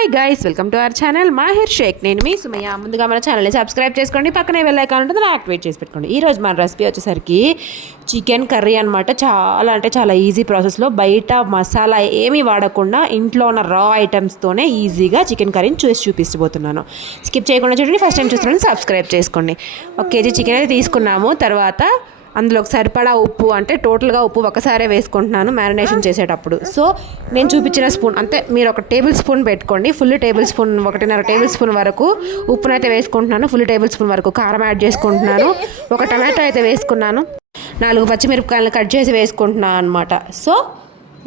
Hi guys welcome to our channel Mahir Shaik నేను మీ Sumayya. ముందుగా మన ఛానల్ని సబ్స్క్రైబ్ చేసుకోండి పక్కనే వెళ్ళే అకౌంట్ ఉంటుంది యాక్టివేట్ చేసి పెట్టుకోండి. ఈ రోజు మన రెసిపీ వచ్చేసరికి చికెన్ కర్రీ అనమాట చాలా అంటే చాలా ఈజీ ప్రాసెస్లో బయట మసాలా ఏమీ వాడకుండా ఇంట్లో ఉన్న రా ఐటమ్స్తోనే ఈజీగా చికెన్ కర్రీని చూసి చూపిస్తబోతున్నాను. స్కిప్ చేయకుండా చూడండి ఫస్ట్ టైం చూస్తున్నాను సబ్స్క్రైబ్ చేసుకోండి. ఒక కేజీ చికెన్ అయితే తీసుకున్నాము తర్వాత అందులో సరిపడా ఉప్పు అంటే టోటల్గా ఉప్పు ఒకసారే వేసుకుంటున్నాను మ్యారినేషన్ చేసేటప్పుడు. సో నేను చూపించిన స్పూన్ అంటే మీరు ఒక టేబుల్ స్పూన్ పెట్టుకోండి ఫుల్ టేబుల్ స్పూన్ ఒకటిన్నర టేబుల్ స్పూన్ వరకు ఉప్పునైతే వేసుకుంటున్నాను ఫుల్ టేబుల్ స్పూన్ వరకు కారం యాడ్ చేసుకుంటున్నాను ఒక టమాటో అయితే వేసుకున్నాను నాలుగు పచ్చిమిరపకాయలు కట్ చేసి వేసుకుంటున్నాను అనమాట సో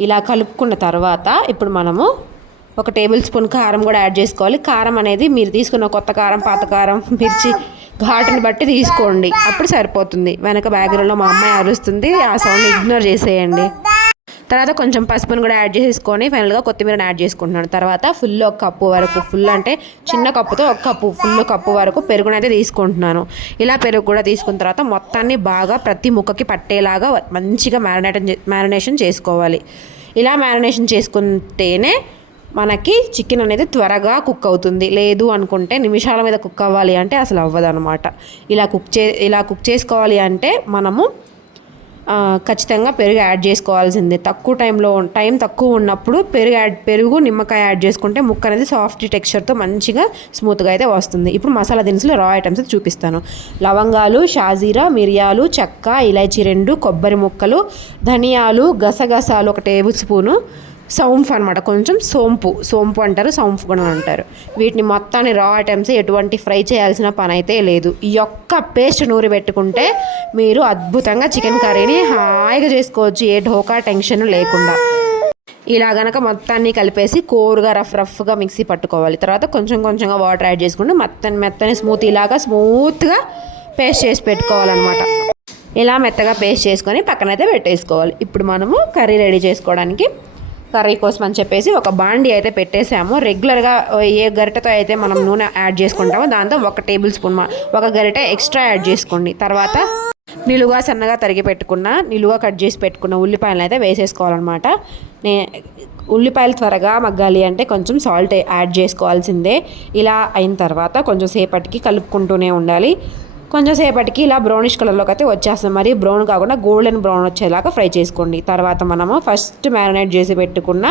ఇలా కలుపుకున్న తర్వాత ఇప్పుడు మనము ఒక టేబుల్ స్పూన్ కారం కూడా యాడ్ చేసుకోవాలి. కారం అనేది మీరు తీసుకున్న కొత్త కారం పాత కారం మిర్చి వాటిని బట్టి తీసుకోండి. అప్పుడు సరిపోతుంది. వెనక బ్యాక్గ్రౌండ్లో మా అమ్మాయి అరుస్తుంది. ఆ సౌండ్ ఇగ్నోర్ చేసేయండి. తర్వాత కొంచెం పసుపును కూడా యాడ్ చేసుకొని ఫైనల్గా కొత్తిమీరని యాడ్ చేసుకుంటున్నాను. తర్వాత ఫుల్ ఒక కప్పు వరకు ఫుల్ అంటే చిన్న కప్పుతో ఒక కప్పు ఫుల్ కప్పు వరకు పెరుగునైతే తీసుకుంటున్నాను. ఇలా పెరుగు కూడా తీసుకున్న తర్వాత మొత్తాన్ని బాగా ప్రతి ముక్కకి పట్టేలాగా మంచిగా మ్యారినేట్ మ్యారినేషన్ చేసుకోవాలి. ఇలా మ్యారినేషన్ చేసుకుంటేనే మనకి చికెన్ అనేది త్వరగా కుక్ అవుతుంది. లేదు అనుకుంటే నిమిషాల మీద కుక్ అవ్వాలి అంటే అసలు అవ్వదు అనమాట ఇలా కుక్ చే ఇలా కుక్ చేసుకోవాలి అంటే మనము ఖచ్చితంగా పెరుగు యాడ్ చేసుకోవాల్సిందే. తక్కువ టైంలో టైం తక్కువ ఉన్నప్పుడు పెరుగు యాడ్ పెరుగు నిమ్మకాయ యాడ్ చేసుకుంటే ముక్క అనేది సాఫ్ట్ టెక్స్చర్తో మంచిగా స్మూత్గా అయితే వస్తుంది. ఇప్పుడు మసాలా దినుసులు రా ఐటమ్స్ అయితే చూపిస్తాను. లవంగాలు షాజీరా మిరియాలు చెక్క ఇలైచి రెండు కొబ్బరి ముక్కలు ధనియాలు గసగసాలు ఒక టేబుల్ స్పూను సౌంఫ్ అనమాట కొంచెం సోంపు సోంపు అంటారు సోంపు కూడా అంటారు. వీటిని మొత్తాన్ని రా ఐటమ్స్ ఎటువంటి ఫ్రై చేయాల్సిన పని అయితే లేదు. ఈ యొక్క పేస్ట్ నూరి పెట్టుకుంటే మీరు అద్భుతంగా చికెన్ కర్రీని హాయిగా చేసుకోవచ్చు ఏ ఢోకా టెన్షన్ లేకుండా. ఇలా గనక మొత్తాన్ని కలిపేసి కోరుగా రఫ్ రఫ్గా మిక్సీ పట్టుకోవాలి. తర్వాత కొంచెం కొంచెంగా వాటర్ యాడ్ చేసుకుంటే మెత్తని మెత్తని స్మూత్ ఇలాగా స్మూత్గా పేస్ట్ చేసి పెట్టుకోవాలన్నమాట. ఇలా మెత్తగా పేస్ట్ చేసుకొని పక్కనైతే పెట్టేసుకోవాలి. ఇప్పుడు మనము కర్రీ రెడీ చేసుకోవడానికి కర్రీ కోసం అని చెప్పేసి ఒక బాండి అయితే పెట్టేసాము రెగ్యులర్గా ఏ గరిటతో అయితే మనం నూనె యాడ్ చేసుకుంటామో దాంతో ఒక టేబుల్ స్పూన్ ఒక గరిటె ఎక్స్ట్రా యాడ్ చేసుకోండి. తర్వాత నిలుగా సన్నగా తరిగి పెట్టుకున్న నిలుగా కట్ చేసి పెట్టుకున్న ఉల్లిపాయలను అయితే వేసేసుకోవాలన్నమాట. నే ఉల్లిపాయలు త్వరగా మగ్గాలి అంటే కొంచెం సాల్ట్ యాడ్ చేసుకోవాల్సిందే. ఇలా అయిన తర్వాత కొంచెం సేపటికి కలుపుకుంటూనే ఉండాలి. కొంచెం సేపటికి ఇలా బ్రౌనిష్ కలర్లోకి అయితే వచ్చేస్తుంది. మరి బ్రౌన్ కాకుండా గోల్డెన్ బ్రౌన్ వచ్చేలాగా ఫ్రై చేసుకోండి. తర్వాత మనము ఫస్ట్ మ్యారినేట్ చేసి పెట్టుకున్న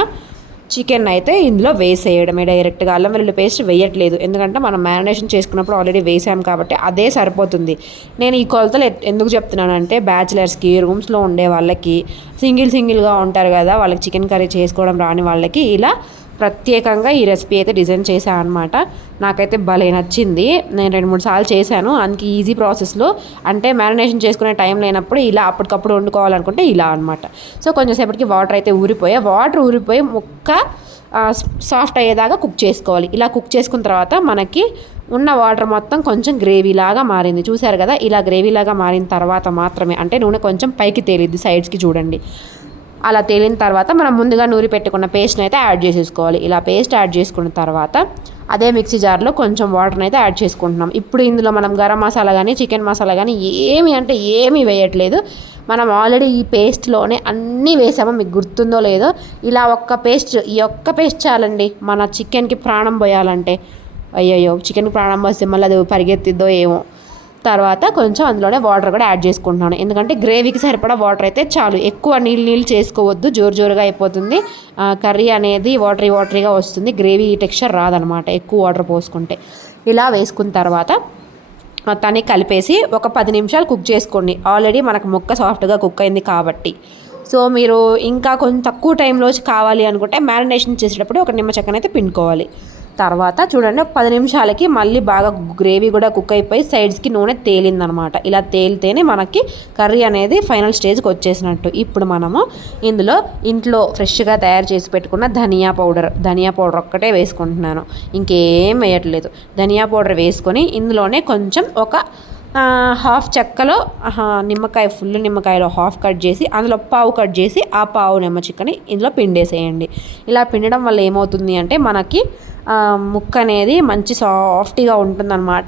చికెన్ అయితే ఇందులో వేసేయడమే. డైరెక్ట్గా అల్లం వెల్లుల్లి పేస్ట్ వేయట్లేదు. ఎందుకంటే మనం మ్యారినేషన్ చేసుకున్నప్పుడు ఆల్రెడీ వేసాం కాబట్టి అదే సరిపోతుంది. నేను ఈ కొలతలు ఎందుకు చెప్తున్నానంటే బ్యాచిలర్స్కి రూమ్స్లో ఉండే వాళ్ళకి సింగిల్ సింగిల్గా ఉంటారు కదా వాళ్ళకి చికెన్ కర్రీ చేసుకోవడం రాని వాళ్ళకి ఇలా ప్రత్యేకంగా ఈ రెసిపీ అయితే డిజైన్ చేశాను అనమాట నాకైతే భలే నచ్చింది. నేను రెండు మూడు సార్లు చేశాను. అందుకే ఈజీ ప్రాసెస్లో. అంటే మ్యారినేషన్ చేసుకునే టైం లేనప్పుడు ఇలా అప్పటికప్పుడు వండుకోవాలనుకుంటే ఇలా అనమాట సో కొంచెంసేపటికి వాటర్ అయితే ఊరిపోయా. వాటర్ ఊరిపోయి ముక్క సాఫ్ట్ అయ్యేదాకా కుక్ చేసుకోవాలి. ఇలా కుక్ చేసుకున్న తర్వాత మనకి ఉన్న వాటర్ మొత్తం కొంచెం గ్రేవీ లాగా మారింది. చూసారు కదా? ఇలా గ్రేవీ లాగా మారిన తర్వాత మాత్రమే. అంటే నూనె కొంచెం పైకి తేలిద్ది సైడ్స్కి చూడండి. అలా తేలిన తర్వాత మనం ముందుగా నూరి పెట్టుకున్న పేస్ట్ని అయితే యాడ్ చేసేసుకోవాలి. ఇలా పేస్ట్ యాడ్ చేసుకున్న తర్వాత అదే మిక్సీ జార్లో కొంచెం వాటర్ని అయితే యాడ్ చేసుకుంటున్నాం. ఇప్పుడు ఇందులో మనం గరం మసాలా కానీ చికెన్ మసాలా కానీ ఏమి అంటే ఏమీ వేయట్లేదు. మనం ఆల్రెడీ ఈ పేస్ట్లోనే అన్నీ వేసామో మీకు గుర్తుందో లేదో. ఇలా ఒక్క పేస్ట్ ఈ ఒక్క పేస్ట్ చాలండి. మన చికెన్కి ప్రాణం పోయాలంటే. అయ్యయ్యో చికెన్ ప్రాణం వస్తే మళ్ళీ అది పరిగెత్తిద్దో ఏమో. తర్వాత కొంచెం అందులోనే వాటర్ కూడా యాడ్ చేసుకుంటున్నాను. ఎందుకంటే గ్రేవీకి సరిపడా వాటర్ అయితే చాలు. ఎక్కువ నీళ్ళు నీళ్ళు చేసుకోవద్దు. జోరు జోరుగా అయిపోతుంది. కర్రీ అనేది వాటరీ వాటరీగా వస్తుంది. గ్రేవీ టెక్స్చర్ రాదనమాట ఎక్కువ వాటర్ పోసుకుంటే. ఇలా వేసుకున్న తర్వాత మొత్తాన్ని కలిపేసి ఒక పది నిమిషాలు కుక్ చేసుకోండి. ఆల్రెడీ మనకు ముక్క సాఫ్ట్గా కుక్ అయింది కాబట్టి. సో మీరు ఇంకా కొంచెం తక్కువ టైంలో కావాలి అనుకుంటే మ్యారినేషన్ చేసేటప్పుడు ఒక నిమ్మ చెక్కనైతే పిండుకోవాలి. తర్వాత చూడండి పది నిమిషాలకి మళ్ళీ బాగా గ్రేవీ కూడా కుక్ అయిపోయి సైడ్స్కి నూనె తేలిందనమాట. ఇలా తేలితేనే మనకి కర్రీ అనేది ఫైనల్ స్టేజ్కి వచ్చేసినట్టు. ఇప్పుడు మనము ఇందులో ఇంట్లో ఫ్రెష్గా తయారు చేసి పెట్టుకున్న ధనియా పౌడర్ ధనియా పౌడర్ ఒక్కటే వేసుకుంటున్నాను. ఇంకేం వేయట్లేదు. ధనియా పౌడర్ వేసుకొని ఇందులోనే కొంచెం ఒక హాఫ్ చెక్కలో నిమ్మకాయ ఫుల్ నిమ్మకాయలో హాఫ్ కట్ చేసి అందులో పావు కట్ చేసి ఆ పావు నిమ్మ చిక్కని ఇందులో పిండేసేయండి. ఇలా పిండడం వల్ల ఏమవుతుంది అంటే మనకి ముక్క అనేది మంచి సాఫ్ట్గా ఉంటుందన్నమాట.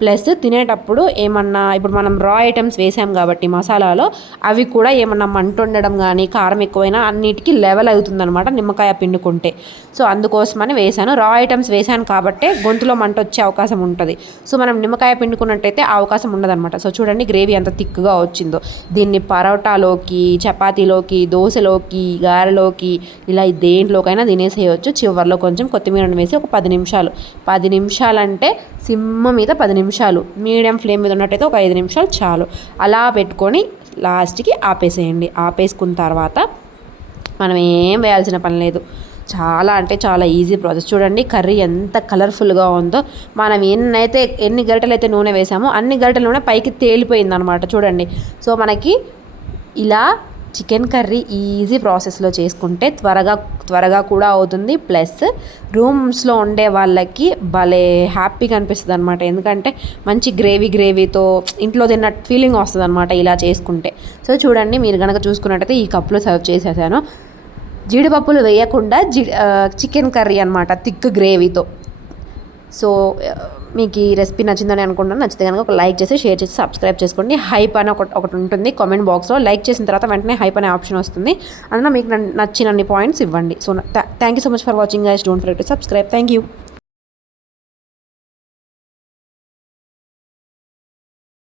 ప్లస్ తినేటప్పుడు ఏమన్నా ఇప్పుడు మనం రా ఐటమ్స్ వేసాం కాబట్టి మసాలాలో అవి కూడా ఏమన్నా మంట ఉండడం కానీ కారం ఎక్కువైనా అన్నిటికీ లెవెల్ అవుతుందన్నమాట నిమ్మకాయ పిండుకుంటే. సో అందుకోసమని వేసాను. రా ఐటమ్స్ వేసాను కాబట్టే గొంతులో మంట వచ్చే అవకాశం ఉంటుంది. సో మనం నిమ్మకాయ పిండుకున్నట్టయితే అవకాశం ఉండదన్నమాట. సో చూడండి గ్రేవీ ఎంత థిక్గా వచ్చిందో. దీన్ని పరోటాలోకి చపాతీలోకి దోశలోకి గారెలోకి ఇలా దేంట్లోకైనా తినేసేయచ్చు. చివర్లో కొంచెం కొత్తిమీరను వేసి ఒక పది నిమిషాలు. పది నిమిషాలంటే సిమ్మ మీద పది నిమిషాలు. మీడియం ఫ్లేమ్ మీద ఉన్నట్టయితే ఒక ఐదు నిమిషాలు చాలు. అలా పెట్టుకొని లాస్ట్కి ఆపేసేయండి. ఆపేసుకున్న తర్వాత మనం ఏం వేయాల్సిన పని లేదు. చాలా అంటే చాలా ఈజీ ప్రాసెస్. చూడండి కర్రీ ఎంత కలర్ఫుల్గా ఉందో. మనం ఎన్నైతే ఎన్ని గరిటెలు అయితే నూనె వేసామో అన్ని గరిటెల నూనె పైకి తేలిపోయింది అనమాట చూడండి. సో మనకి ఇలా చికెన్ కర్రీ ఈజీ ప్రాసెస్లో చేసుకుంటే త్వరగా త్వరగా కూడా అవుతుంది. ప్లస్ రూమ్స్లో ఉండే వాళ్ళకి భలే హ్యాపీగా అనిపిస్తుంది అనమాట ఎందుకంటే మంచి గ్రేవీ గ్రేవీతో ఇంట్లో తిన్న ఫీలింగ్ వస్తుంది అనమాట ఇలా చేసుకుంటే. సో చూడండి మీరు కనుక చూసుకున్నట్టయితే ఈ కప్లో సర్వ్ చేసేసాను. జీడిపప్పులు వేయకుండా జీ చికెన్ కర్రీ అనమాట థిక్ గ్రేవీతో. సో uh, మీకు ఈ రెసిపీ నచ్చిందని అనుకుంటున్నాను. నచ్చితే కనుక ఒక లైక్ చేసి షేర్ చేసి సబ్స్క్రైబ్ చేసుకోండి. హైప్ అని ఒకటి ఒకటి ఉంటుంది కామెంట్ బాక్స్లో. లైక్ చేసిన తర్వాత వెంటనే హైప్ అనే ఆప్షన్ వస్తుంది. అందులో మీకు నచ్చినన్ని పాయింట్స్ ఇవ్వండి. So thank you so much for watching guys don't forget to subscribe. Thank you.